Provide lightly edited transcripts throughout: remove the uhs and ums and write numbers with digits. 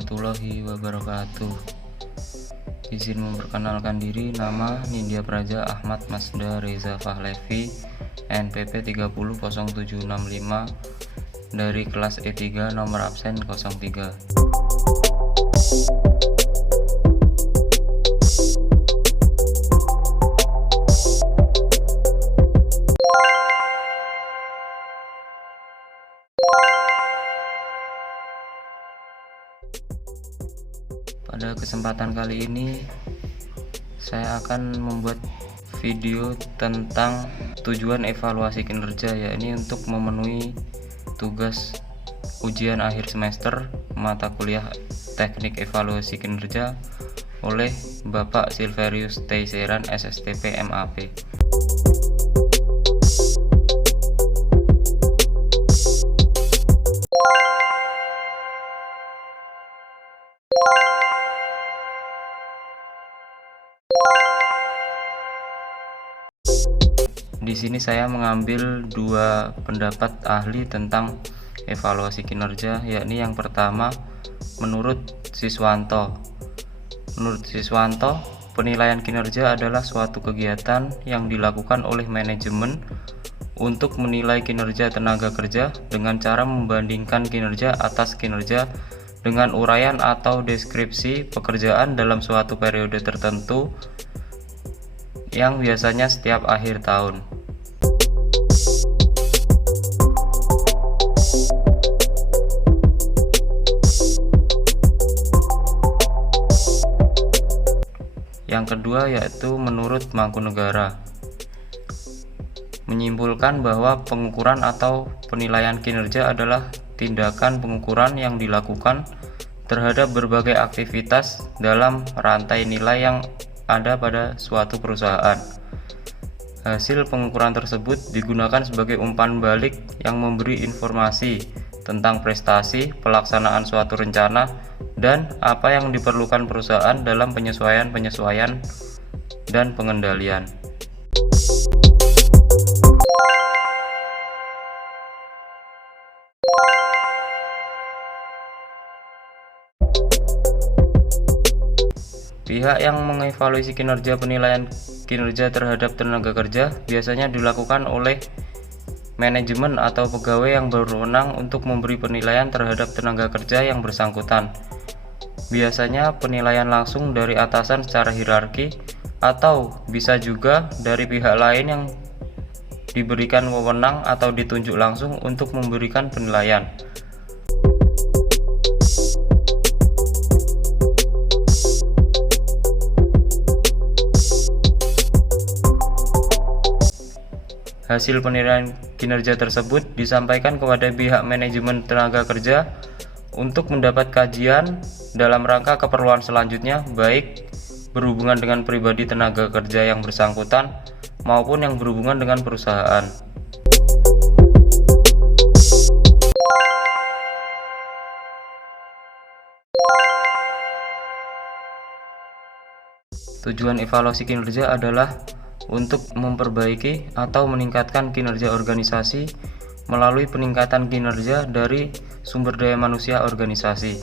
warahmatullahi wabarakatuh. Izin memperkenalkan diri, nama Nindya Praja Ahmad Masda Reza Fahlevi, NPP 300765 dari kelas E3 nomor absen 03. Pada kesempatan kali ini saya akan membuat video tentang tujuan evaluasi kinerja, yakni untuk memenuhi tugas ujian akhir semester mata kuliah teknik evaluasi kinerja oleh Bapak Silverius Teiseran SSTP MAP. Di sini saya mengambil dua pendapat ahli tentang evaluasi kinerja, yakni yang pertama menurut Siswanto. Menurut Siswanto, penilaian kinerja adalah suatu kegiatan yang dilakukan oleh manajemen untuk menilai kinerja tenaga kerja dengan cara membandingkan kinerja atas kinerja dengan uraian atau deskripsi pekerjaan dalam suatu periode tertentu yang biasanya setiap akhir tahun. Yang kedua yaitu menurut Mangkunegara, menyimpulkan bahwa pengukuran atau penilaian kinerja adalah tindakan pengukuran yang dilakukan terhadap berbagai aktivitas dalam rantai nilai yang ada pada suatu perusahaan. Hasil pengukuran tersebut digunakan sebagai umpan balik yang memberi informasi tentang prestasi, pelaksanaan suatu rencana, dan apa yang diperlukan perusahaan dalam penyesuaian dan pengendalian. Pihak yang mengevaluasi kinerja penilaian kinerja terhadap tenaga kerja biasanya dilakukan oleh manajemen atau pegawai yang berwenang untuk memberi penilaian terhadap tenaga kerja yang bersangkutan. Biasanya penilaian langsung dari atasan secara hierarki, atau bisa juga dari pihak lain yang diberikan wewenang atau ditunjuk langsung untuk memberikan penilaian. Hasil penilaian kinerja tersebut disampaikan kepada pihak manajemen tenaga kerja untuk mendapat kajian dalam rangka keperluan selanjutnya, baik berhubungan dengan pribadi tenaga kerja yang bersangkutan maupun yang berhubungan dengan perusahaan. Tujuan evaluasi kinerja adalah untuk memperbaiki atau meningkatkan kinerja organisasi melalui peningkatan kinerja dari sumber daya manusia organisasi.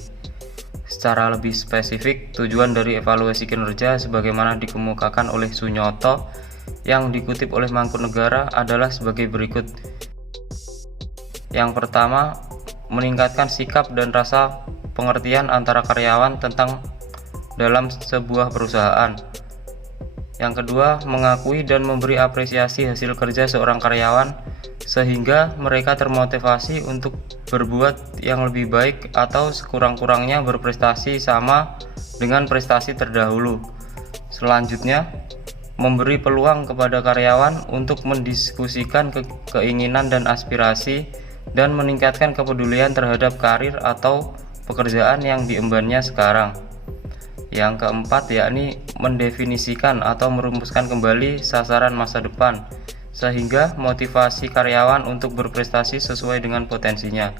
Secara lebih spesifik, tujuan dari evaluasi kinerja sebagaimana dikemukakan oleh Sunyoto yang dikutip oleh Mangkunegara adalah sebagai berikut. Yang pertama, meningkatkan sikap dan rasa pengertian antara karyawan tentang dalam sebuah perusahaan. Yang kedua, mengakui dan memberi apresiasi hasil kerja seorang karyawan sehingga mereka termotivasi untuk berbuat yang lebih baik atau sekurang-kurangnya berprestasi sama dengan prestasi terdahulu. Selanjutnya, memberi peluang kepada karyawan untuk mendiskusikan keinginan dan aspirasi dan meningkatkan kepedulian terhadap karir atau pekerjaan yang diembannya sekarang. Yang keempat, yakni mendefinisikan atau merumuskan kembali sasaran masa depan sehingga motivasi karyawan untuk berprestasi sesuai dengan potensinya.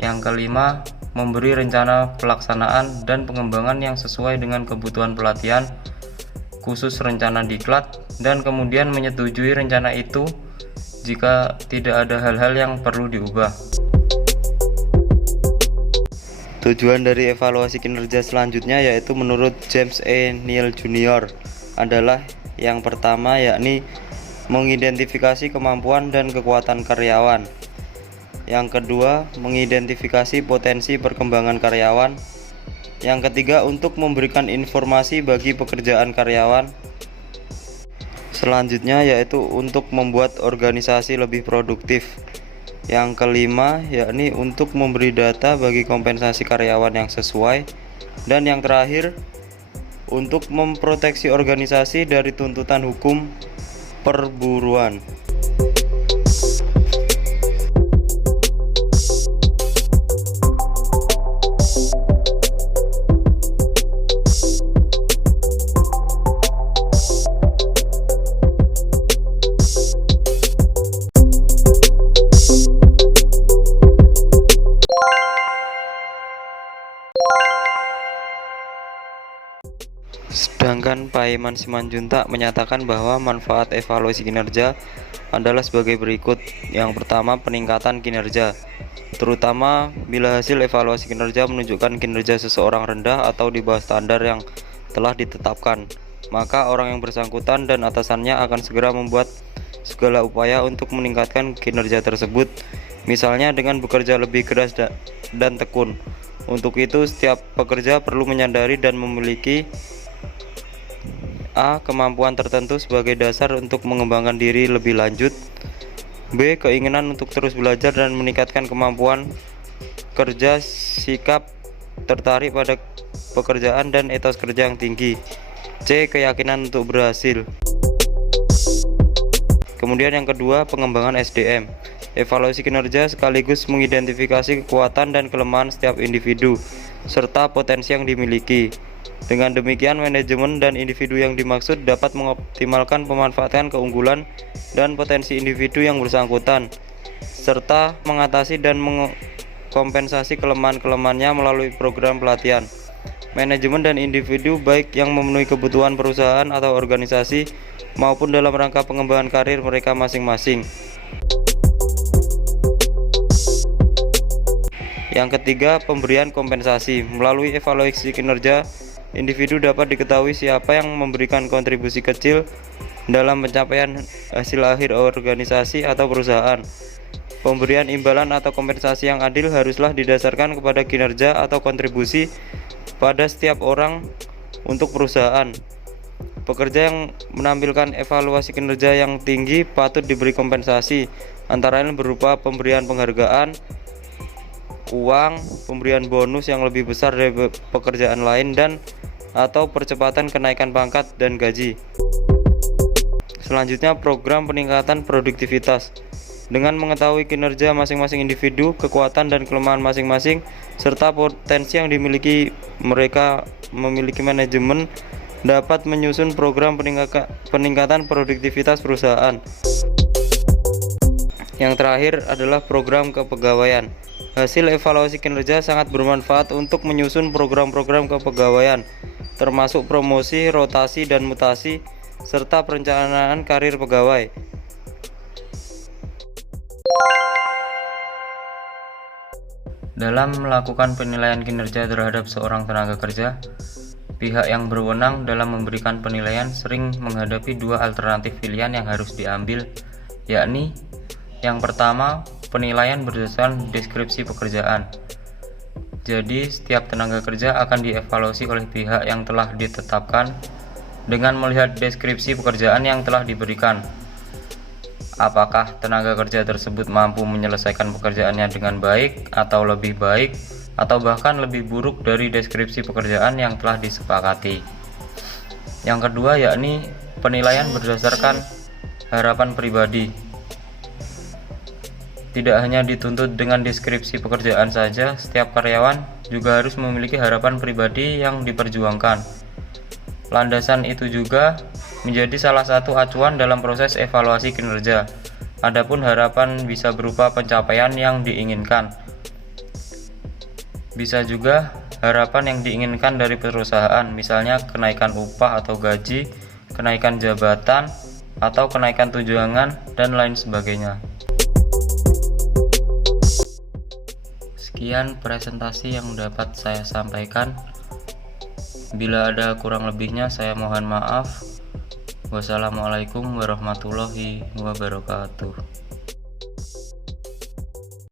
Yang kelima, memberi rencana pelaksanaan dan pengembangan yang sesuai dengan kebutuhan pelatihan khusus rencana diklat, dan kemudian menyetujui rencana itu jika tidak ada hal-hal yang perlu diubah. Tujuan dari evaluasi kinerja selanjutnya yaitu menurut James E. Neal Jr. adalah yang pertama, yakni mengidentifikasi kemampuan dan kekuatan karyawan. Yang kedua, mengidentifikasi potensi perkembangan karyawan. Yang ketiga, untuk memberikan informasi bagi pekerjaan karyawan. Selanjutnya yaitu untuk membuat organisasi lebih produktif. Yang kelima, yakni untuk memberi data bagi kompensasi karyawan yang sesuai. Dan yang terakhir, untuk memproteksi organisasi dari tuntutan hukum perburuan. Sedangkan Paiman Simanjuntak menyatakan bahwa manfaat evaluasi kinerja adalah sebagai berikut. Yang pertama, peningkatan kinerja, terutama bila hasil evaluasi kinerja menunjukkan kinerja seseorang rendah atau di bawah standar yang telah ditetapkan, maka orang yang bersangkutan dan atasannya akan segera membuat segala upaya untuk meningkatkan kinerja tersebut, misalnya dengan bekerja lebih keras dan tekun. Untuk itu, setiap pekerja perlu menyadari dan memiliki A. Kemampuan tertentu sebagai dasar untuk mengembangkan diri lebih lanjut. B. Keinginan untuk terus belajar dan meningkatkan kemampuan kerja, sikap tertarik pada pekerjaan dan etos kerja yang tinggi. C. Keyakinan untuk berhasil. Kemudian yang kedua, pengembangan SDM. Evaluasi kinerja sekaligus mengidentifikasi kekuatan dan kelemahan setiap individu serta potensi yang dimiliki. Dengan demikian, manajemen dan individu yang dimaksud dapat mengoptimalkan pemanfaatan keunggulan dan potensi individu yang bersangkutan, serta mengatasi dan mengkompensasi kelemahan-kelemahannya melalui program pelatihan. Manajemen dan individu baik yang memenuhi kebutuhan perusahaan atau organisasi maupun dalam rangka pengembangan karir mereka masing-masing. Yang ketiga, pemberian kompensasi. Melalui evaluasi kinerja, individu dapat diketahui siapa yang memberikan kontribusi kecil dalam pencapaian hasil akhir organisasi atau perusahaan. Pemberian imbalan atau kompensasi yang adil haruslah didasarkan kepada kinerja atau kontribusi pada setiap orang untuk perusahaan. Pekerja yang menampilkan evaluasi kinerja yang tinggi patut diberi kompensasi, antara lain berupa pemberian penghargaan, uang, pemberian bonus yang lebih besar dari pekerjaan lain, dan atau percepatan kenaikan pangkat dan gaji. Selanjutnya, program peningkatan produktivitas. Dengan mengetahui kinerja masing-masing individu, kekuatan dan kelemahan masing-masing, serta potensi yang dimiliki mereka, memiliki manajemen dapat menyusun program peningkatan produktivitas perusahaan. Yang terakhir adalah program kepegawaian. Hasil evaluasi kinerja sangat bermanfaat untuk menyusun program-program kepegawaian, termasuk promosi, rotasi, dan mutasi, serta perencanaan karir pegawai. Dalam melakukan penilaian kinerja terhadap seorang tenaga kerja, pihak yang berwenang dalam memberikan penilaian sering menghadapi dua alternatif pilihan yang harus diambil, yakni yang pertama, penilaian berdasarkan deskripsi pekerjaan. Jadi, setiap tenaga kerja akan dievaluasi oleh pihak yang telah ditetapkan dengan melihat deskripsi pekerjaan yang telah diberikan. Apakah tenaga kerja tersebut mampu menyelesaikan pekerjaannya dengan baik atau lebih baik, atau bahkan lebih buruk dari deskripsi pekerjaan yang telah disepakati. Yang kedua, yakni penilaian berdasarkan harapan pribadi. Tidak hanya dituntut dengan deskripsi pekerjaan saja, setiap karyawan juga harus memiliki harapan pribadi yang diperjuangkan. Landasan itu juga menjadi salah satu acuan dalam proses evaluasi kinerja. Adapun harapan bisa berupa pencapaian yang diinginkan. Bisa juga harapan yang diinginkan dari perusahaan, misalnya kenaikan upah atau gaji, kenaikan jabatan, atau kenaikan tunjangan, dan lain sebagainya. Sekian Sekian presentasi yang dapat saya sampaikan. Bila ada kurang lebihnya saya mohon maaf. Wassalamualaikum warahmatullahi wabarakatuh.